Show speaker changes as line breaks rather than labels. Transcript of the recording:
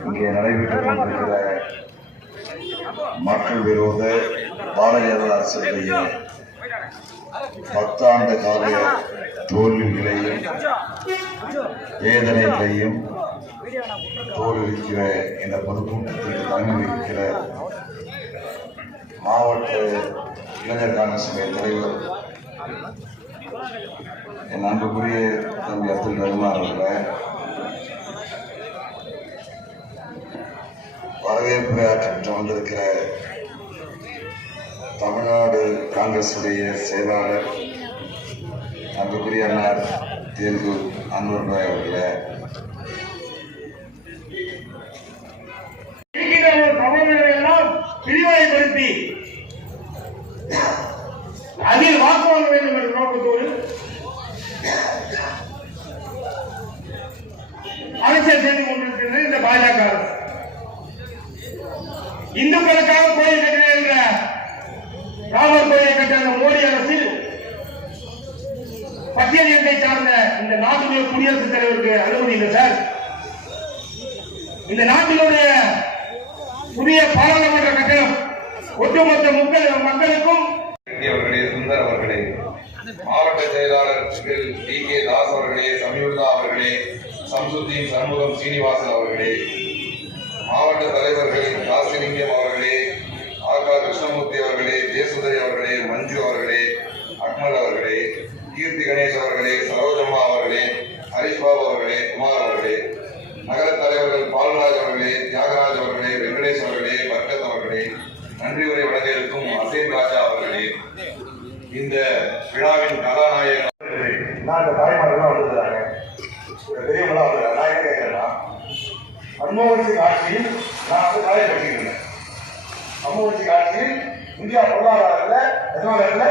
இங்கே மக்கள் விரோத பாரதிய அரசுடைய பத்தாண்டு கால தோல்விகளையும் வேதனைகளையும் தோல் இருக்கிற இந்த பொதுக்கூட்டத்தில் தலைமை வகிக்கிற மாவட்ட இளைஞர் காங்கிரஸ் தலைவர் என் அன்புக்குரிய தம்பி அப்துல் ரஹ்மான் அவர்களை வரவேற்பு ஆற்றிட்டு வந்திருக்கிற தமிழ்நாடு காங்கிரசுடைய செயலாளர் அன்புக்குரிய அண்ணார் தேர்வு அன்வர் அவர்களை
எல்லாம் அதில் வாக்கு வாங்க வேண்டும் என்ற நோக்கத்தோடு அரசியல் செய்து கொண்டிருக்கிறது இந்த பாஜக இந்துக்களுக்காக கோயில் கட்டின என்ற ராமர் கோயிலை கட்டின மோடி அரசில் பட்டியல் இனத்தை சார்ந்த இந்த நாட்டுடைய குடியரசுத் தலைவருக்கு அனுமதி இல்லை சார். இந்த நாட்டினுடைய புதிய பாராளுமன்ற ஒட்டுமொத்த மக்கள் மக்களுக்கும்
அவர்களே சுந்தர் அவர்களே மாவட்ட செயலாளர் டி கே தாஸ் அவர்களே சமியுல்லா அவர்களே சம்சுத்தீன் சண்முகம் சீனிவாசன் அவர்களே மாவட்ட தலைவர்கள் ராசிலிங்கம் அவர்களே ஆகா கிருஷ்ணமூர்த்தி அவர்களே ஜெயசுந்தரி அவர்களே மஞ்சு அவர்களே அக்மல் அவர்களே கீர்த்தி கணேஷ் அவர்களே சரோஜம்மா அவர்களே ஹரிஷ் பாபு அவர்களே குமார் அவர்களே நகர தலைவர்கள் பால்ராஜ் அவர்களே தியாகராஜ் அவர்களே வெங்கடேஷ் அவர்களே நன்றி உரை வழங்க இருக்கும் அசீம் ராஜா அவர்களே இந்த விழாவின் கதாநாயகன்
நான் இந்த தாய்மாரெல்லாம் வந்துருக்காங்க பெரியவங்களாம் வந்துருக்காங்க நான் என்ன கேட்கிறேன்னா மன்மோகன் சிங் நான் வந்து காலேஜ் படிச்சுட்டு இருந்தேன். மன்மோகன் சிங் இந்தியா பொருளாதாரத்தில் எத்தனாவது